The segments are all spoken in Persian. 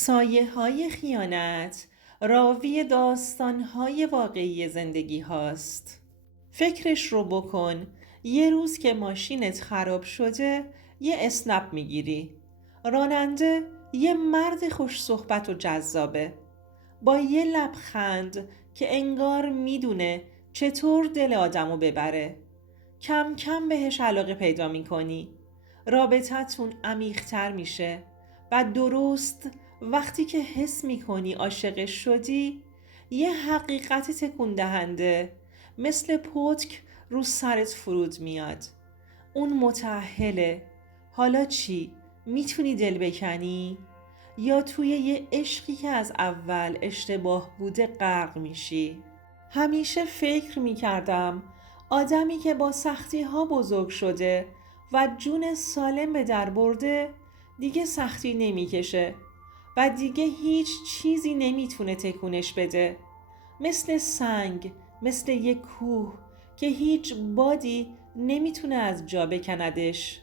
سایه‌های خیانت راوی داستان‌های واقعی زندگی هاست. فکرش رو بکن، یه روز که ماشینت خراب شده یه اسنپ میگیری. راننده یه مرد خوش صحبت و جذابه، با یه لبخند که انگار میدونه چطور دل آدمو ببره. کم کم بهش علاقه پیدا میکنی، رابطتون عمیق‌تر میشه و درست وقتی که حس میکنی عاشقش شدی، یه حقیقت تکون دهنده مثل پتک رو سرت فرود میاد. اون متأهله. حالا چی؟ میتونی دل بکنی؟ یا توی یه عشقی که از اول اشتباه بوده غرق میشی؟ همیشه فکر میکردم آدمی که با سختی ها بزرگ شده و جون سالم به در برده دیگه سختی نمیکشه و دیگه هیچ چیزی نمیتونه تکونش بده. مثل سنگ، مثل یک کوه که هیچ بادی نمیتونه از جا بکندش.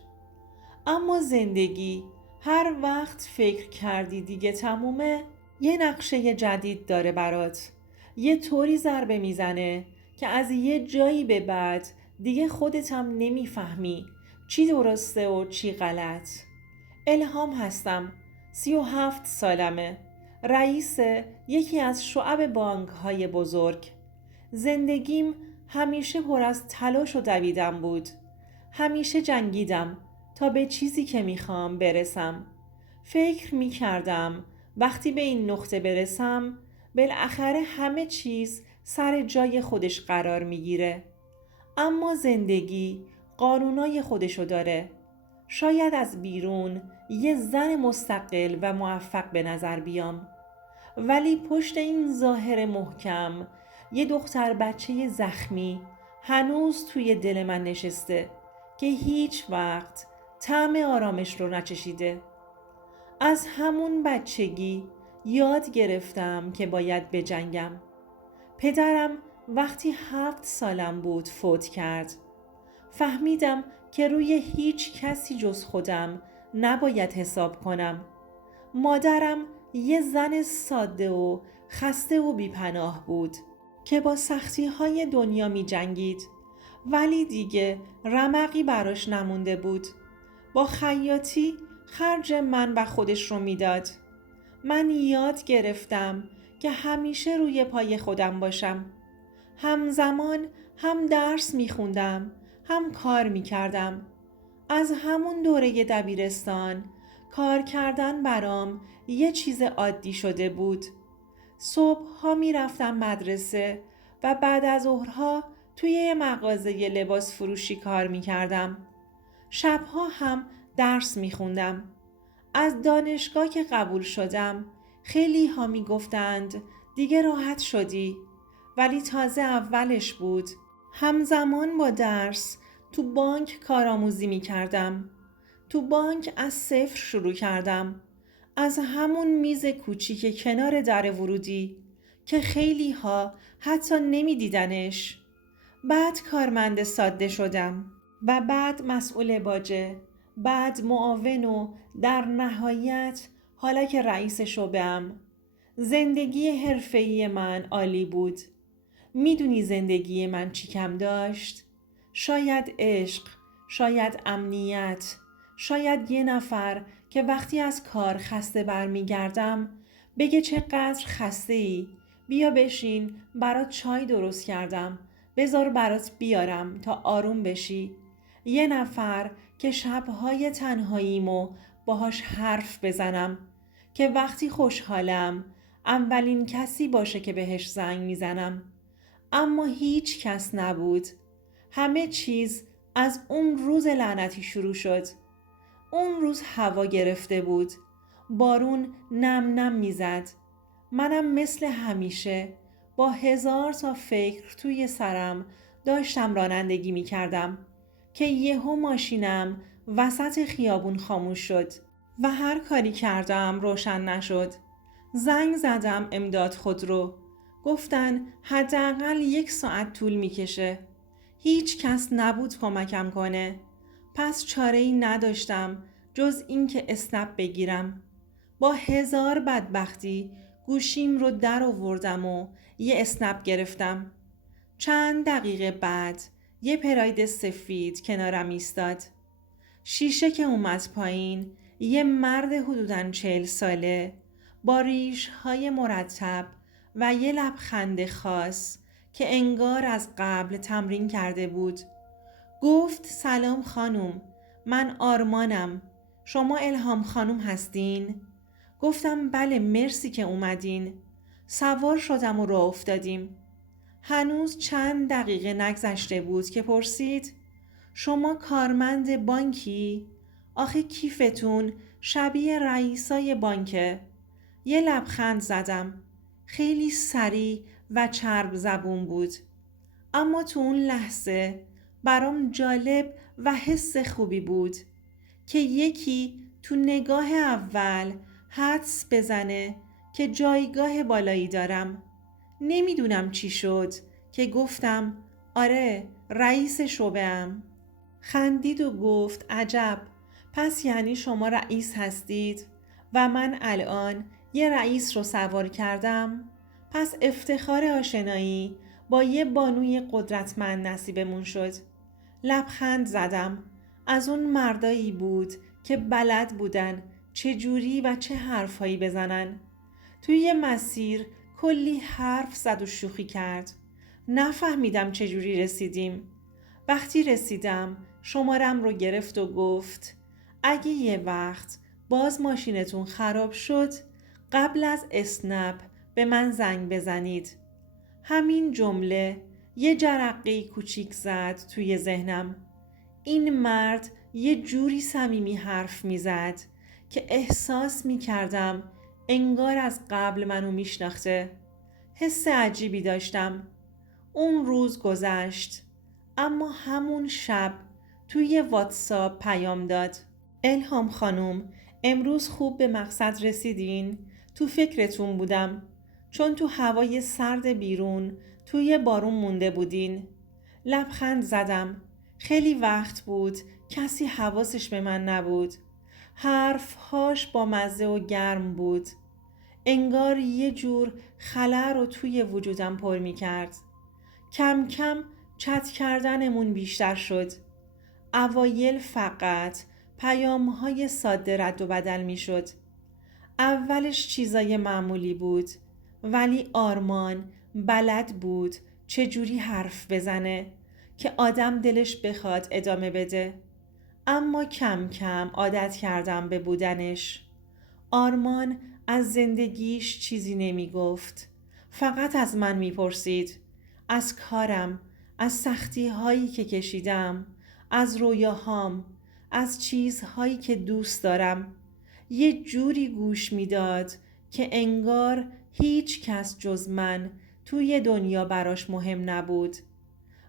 اما زندگی هر وقت فکر کردی دیگه تمومه، یه نقشه جدید داره برات. یه طوری ضربه میزنه که از یه جایی به بعد دیگه خودت هم نمیفهمی چی درسته و چی غلط. الهام هستم. 37 سالمه. رئیس یکی از شعب بانک های بزرگ. زندگیم همیشه پر از تلاش و دویدن بود. همیشه جنگیدم تا به چیزی که میخوام برسم. فکر میکردم وقتی به این نقطه برسم بالاخره همه چیز سر جای خودش قرار میگیره. اما زندگی قانونای خودشو داره. شاید از بیرون یه زن مستقل و موفق به نظر بیام، ولی پشت این ظاهر محکم یه دختر بچه زخمی هنوز توی دل من نشسته که هیچ وقت طعم آرامش رو نچشیده. از همون بچگی یاد گرفتم که باید بجنگم. پدرم وقتی 7 سالم بود فوت کرد. فهمیدم که روی هیچ کسی جز خودم نباید حساب کنم. مادرم یه زن ساده و خسته و بیپناه بود که با سختی های دنیا می جنگید، ولی دیگه رمقی براش نمونده بود. با خیاطی خرج من و خودش رو میداد. من یاد گرفتم که همیشه روی پای خودم باشم. همزمان هم درس میخوندم، هم کار میکردم. از همون دوره دبیرستان کار کردن برام یه چیز عادی شده بود. صبحها میرفتم مدرسه و بعد از ظهرها توی یه مغازه لباس فروشی کار میکردم. شبها هم درس میخوندم. از دانشگاه که قبول شدم خیلی ها میگفتند دیگه راحت شدی، ولی تازه اولش بود. همزمان با درس تو بانک کارآموزی میکردم. تو بانک از صفر شروع کردم. از همون میز کوچیک کنار در ورودی که خیلی ها حتی نمیدیدنش. بعد کارمند ساده شدم و بعد مسئول باجه، بعد معاون و در نهایت حالا که رئیس شعبه‌ام. زندگی حرفه‌ای من عالی بود. میدونی زندگی من چی کم داشت؟ شاید عشق، شاید امنیت، شاید یه نفر که وقتی از کار خسته برمیگردم بگه چقدر خسته ای، بیا بشین برات چای درست کردم، بذار برات بیارم تا آروم بشی. یه نفر که شبهای تنهاییمو باهاش حرف بزنم، که وقتی خوشحالم اولین کسی باشه که بهش زنگ میزنم. اما هیچ کس نبود. همه چیز از اون روز لعنتی شروع شد. اون روز هوا گرفته بود. بارون نم نم میزد. منم مثل همیشه با 1000 تا فکر توی سرم داشتم رانندگی میکردم که یهو ماشینم وسط خیابون خاموش شد و هر کاری کردم روشن نشد. زنگ زدم امداد خودرو. گفتن حداقل 1 ساعت طول میکشه. هیچ کس نبود کمکم کنه. پس چاره‌ای نداشتم جز این که اسنپ بگیرم. با هزار بدبختی گوشیم رو در آوردم و یه اسنپ گرفتم. چند دقیقه بعد یه پراید سفید کنارم ایستاد. شیشه که اومد پایین، یه مرد حدوداً 40 ساله با ریش‌های مرتب و یه لبخند خاص که انگار از قبل تمرین کرده بود. گفت سلام خانم، من آرمانم. شما الهام خانم هستین؟ گفتم بله، مرسی که اومدین. سوار شدم و راه افتادیم. هنوز چند دقیقه نگذشته بود که پرسید شما کارمند بانکی؟ آخه کیفتون شبیه رئیسای بانکه. یه لبخند زدم. خیلی سریع و چرب زبون بود. اما تو اون لحظه برام جالب و حس خوبی بود که یکی تو نگاه اول حدس بزنه که جایگاه بالایی دارم. نمیدونم چی شد که گفتم آره، رئیس شعبه‌ام. خندید و گفت عجب، پس یعنی شما رئیس هستید و من الان یه رئیس رو سوار کردم؟ پس افتخار آشنایی با یه بانوی قدرتمند نصیبمون شد. لبخند زدم. از اون مردایی بود که بلد بودن چه جوری و چه حرفایی بزنن. توی یه مسیر کلی حرف زد و شوخی کرد. نفهمیدم چه جوری رسیدیم. وقتی رسیدم شمارم رو گرفت و گفت اگه یه وقت باز ماشینتون خراب شد قبل از اسنپ به من زنگ بزنید. همین جمله یه جرقه کوچیک زد توی ذهنم. این مرد یه جوری صمیمی حرف میزد که احساس میکردم انگار از قبل منو میشناخته. حس عجیبی داشتم. اون روز گذشت، اما همون شب توی واتساپ پیام داد الهام خانم، امروز خوب به مقصد رسیدین؟ تو فکرتون بودم، چون تو هوای سرد بیرون توی بارون مونده بودین. لبخند زدم. خیلی وقت بود کسی حواسش به من نبود. حرفهاش با مزه و گرم بود. انگار یه جور خلا رو توی وجودم پر می کرد. کم کم چت کردنمون بیشتر شد. اوایل فقط پیام‌های ساده رد و بدل می شد. اولش چیزای معمولی بود، ولی آرمان بلد بود چجوری حرف بزنه که آدم دلش بخواد ادامه بده. اما کم کم عادت کردم به بودنش. آرمان از زندگیش چیزی نمی گفت. فقط از من می پرسید. از کارم، از سختی هایی که کشیدم، از رویاهام، از چیزهایی که دوست دارم. یه جوری گوش می داد که انگار هیچ کس جز من توی دنیا براش مهم نبود.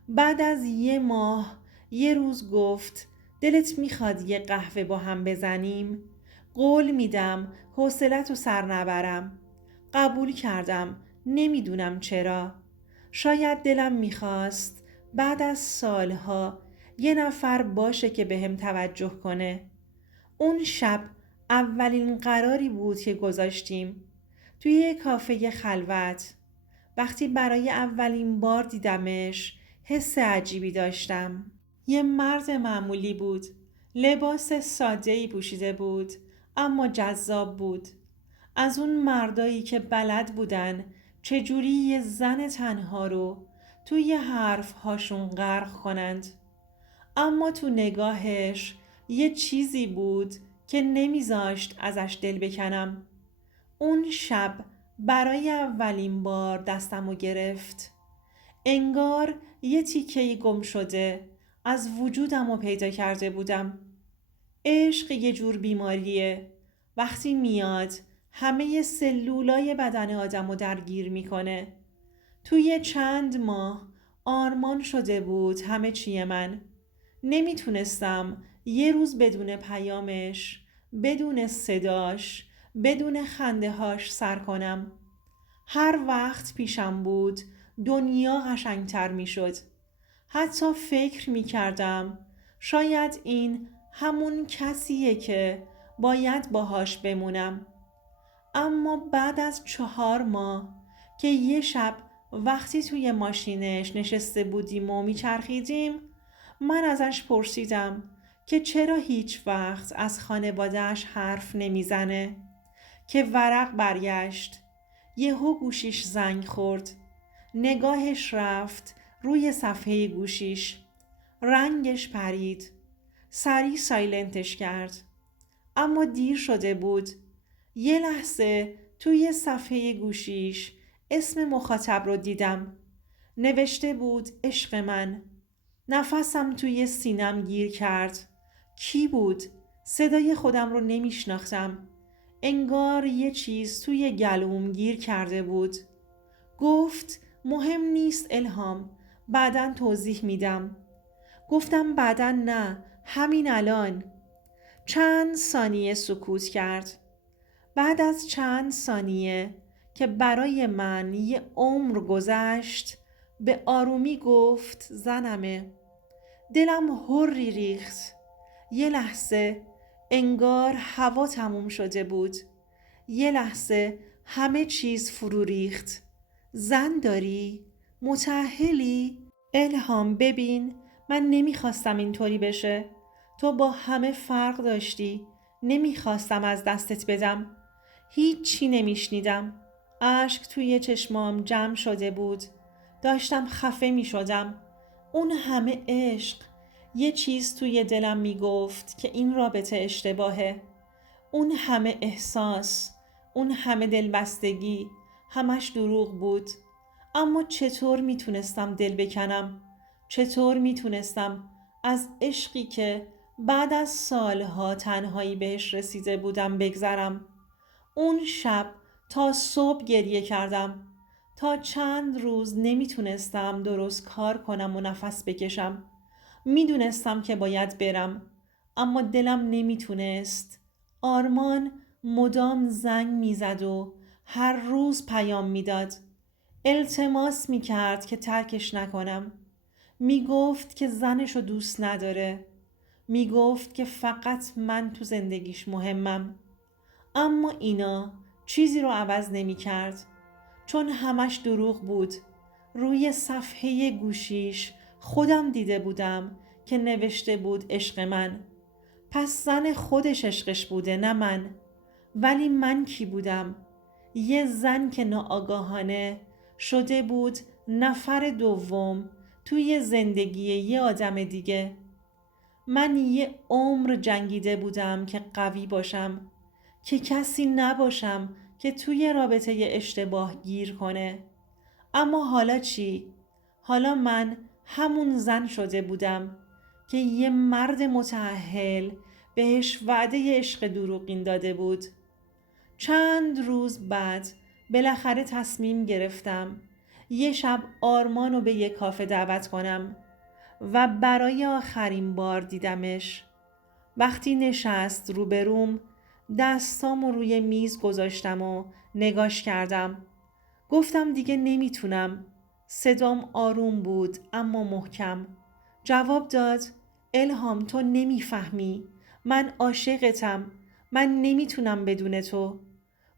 بعد از یه ماه یه روز گفت دلت میخواد یه قهوه با هم بزنیم؟ قول میدم حوصله‌تو سر نبرم. قبول کردم. نمیدونم چرا. شاید دلم میخواست بعد از سالها یه نفر باشه که بهم توجه کنه. اون شب اولین قراری بود که گذاشتیم توی یه کافه خلوت. وقتی برای اولین بار دیدمش حس عجیبی داشتم. یه مرد معمولی بود. لباس ساده‌ای پوشیده بود، اما جذاب بود. از اون مردایی که بلد بودن چجوری یه زن تنها رو توی حرفهاشون غرق کنند. اما تو نگاهش یه چیزی بود که نمیذاشت ازش دل بکنم. اون شب برای اولین بار دستمو گرفت. انگار یه تیکه‌ای گم شده از وجودمو پیدا کرده بودم. عشق یه جور بیماریه. وقتی میاد همه سلولای بدن آدمو درگیر میکنه. توی چند ماه آرمان شده بود همه چیه من. نمیتونستم یه روز بدون پیامش، بدون صداش، بدون خندهاش سر کنم. هر وقت پیشم بود دنیا قشنگتر می شد. حتی فکر می کردم شاید این همون کسیه که باید باهاش بمونم. اما بعد از 4 ماه که یه شب وقتی توی ماشینش نشسته بودیم و میچرخیدیم، من ازش پرسیدم که چرا هیچ وقت از خانواده‌اش حرف نمیزنه. که ورق برگشت. یهو گوشیش زنگ خورد. نگاهش رفت روی صفحه گوشیش. رنگش پرید. سریع سایلنتش کرد. اما دیر شده بود. یه لحظه توی صفحه گوشیش اسم مخاطب رو دیدم. نوشته بود عشق من. نفسم توی سینم گیر کرد. کی بود؟ صدای خودم رو نمیشناختم. انگار یه چیز توی گلوم گیر کرده بود. گفت مهم نیست الهام، بعداً توضیح میدم. گفتم بعداً نه، همین الان. چند ثانیه سکوت کرد. بعد از چند ثانیه که برای من یه عمر گذشت، به آرومی گفت زنمه. دلم هوری ریخت. یه لحظه انگار هوا تموم شده بود. یه لحظه همه چیز فرو ریخت. زن داری؟ متأهلی؟ الهام ببین، من نمیخواستم اینطوری بشه. تو با همه فرق داشتی. نمیخواستم از دستت بدم. هیچی نمیشنیدم. اشک توی چشمام جمع شده بود. داشتم خفه میشدم. اون همه عشق. یه چیز توی دلم میگفت که این رابطه اشتباهه. اون همه احساس، اون همه دلبستگی، همش دروغ بود. اما چطور میتونستم دل بکنم؟ چطور میتونستم از عشقی که بعد از سالها تنهایی بهش رسیده بودم بگذرم؟ اون شب تا صبح گریه کردم. تا چند روز نمیتونستم درست کار کنم و نفس بکشم. میدونستم که باید برم، اما دلم نمیتونست. آرمان مدام زنگ میزد و هر روز پیام میداد. التماس میکرد که ترکش نکنم. میگفت که زنشو دوست نداره. میگفت که فقط من تو زندگیش مهمم. اما اینا چیزی رو عوض نمیکرد. چون همش دروغ بود. روی صفحه گوشیش خودم دیده بودم که نوشته بود عشق من. پس زن خودش عشقش بوده، نه من. ولی من کی بودم؟ یه زن که ناآگاهانه شده بود نفر دوم توی زندگی یه آدم دیگه. من یه عمر جنگیده بودم که قوی باشم، که کسی نباشم که توی رابطه اشتباه گیر کنه. اما حالا چی؟ حالا من همون زن شده بودم که یه مرد متأهل بهش وعده عشق دروغین داده بود. چند روز بعد بالاخره تصمیم گرفتم یه شب آرمان رو به یه کافه دعوت کنم و برای آخرین بار دیدمش. وقتی نشست روبروم، دستامو روی میز گذاشتم و نگاش کردم. گفتم دیگه نمیتونم. صدام آروم بود اما محکم. جواب داد الهام تو نمیفهمی. من عاشقتم. من نمیتونم بدون تو.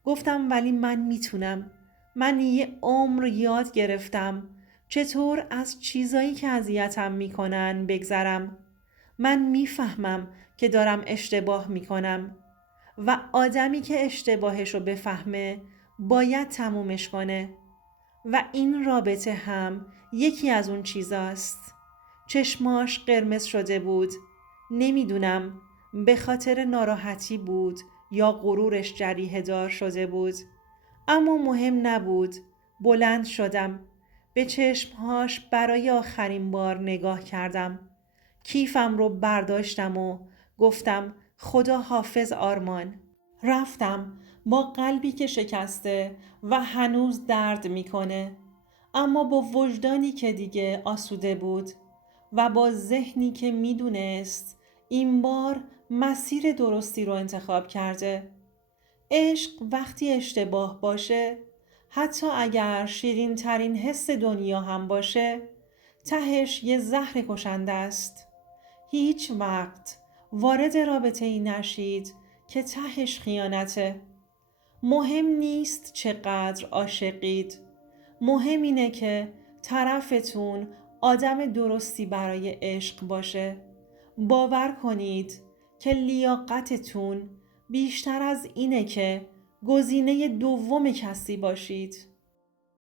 گفتم ولی من میتونم. من یه عمر یاد گرفتم چطور از چیزایی که اذیتم میکنن بگذرم. من میفهمم که دارم اشتباه میکنم و آدمی که اشتباهشو بفهمه باید تمومش کنه. و این رابطه هم یکی از اون چیزاست. چشماش قرمز شده بود. نمیدونم به خاطر ناراحتی بود یا غرورش جریحه دار شده بود. اما مهم نبود. بلند شدم. به چشمهاش برای آخرین بار نگاه کردم. کیفم رو برداشتم و گفتم خدا حافظ آرمان. رفتم با قلبی که شکسته و هنوز درد میکنه، اما با وجدانی که دیگه آسوده بود و با ذهنی که میدونست این بار مسیر درستی رو انتخاب کرده. عشق وقتی اشتباه باشه، حتی اگر شیرین ترین حس دنیا هم باشه، تهش یه زهر کشنده است. هیچ وقت وارد رابطه ای نشید که تهش خیانته. مهم نیست چقدر عاشقید. مهم اینه که طرفتون آدم درستی برای عشق باشه. باور کنید که لیاقتتون بیشتر از اینه که گزینه دوم کسی باشید.